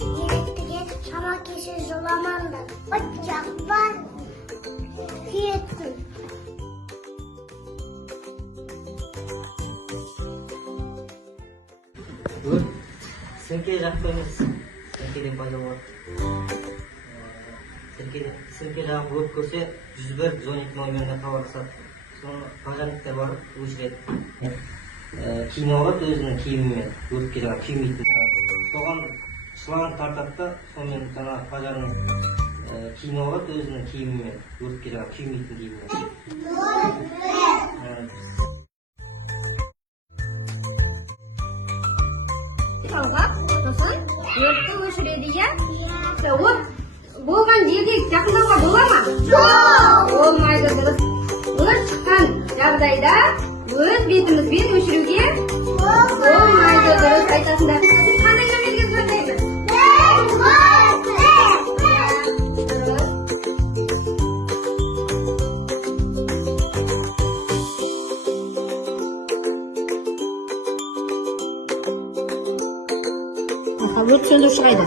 Elektriğe çamak işi zolamandı. Ocak var. Fiyatın. Dur. Sirke жақты емес. Сіркеден пайда болады. Сірке жағы өрт көрсе 101-112 номеріне хабарласады. Соны пожарниктер барып өшіреді. Киім алады өзінің киімімен, өртке жаңа күймейтін. Соған шланг тартады да, сонымен жаңа пожарный киім алады өзінің киімімен, өртке жаңа күймейтін киімімен. Сосын өртті өшіреді, иә? От болған жерге жақындауға бола ма? Жоқ! Болмайды, дұрыс. Өрт шыққан жағдайда өз бетімізбен өшіруге болмайды, дұрыс айтасыңдар. Сіз қандай номерге звондаймыз? Өрт сөндіруші қайда?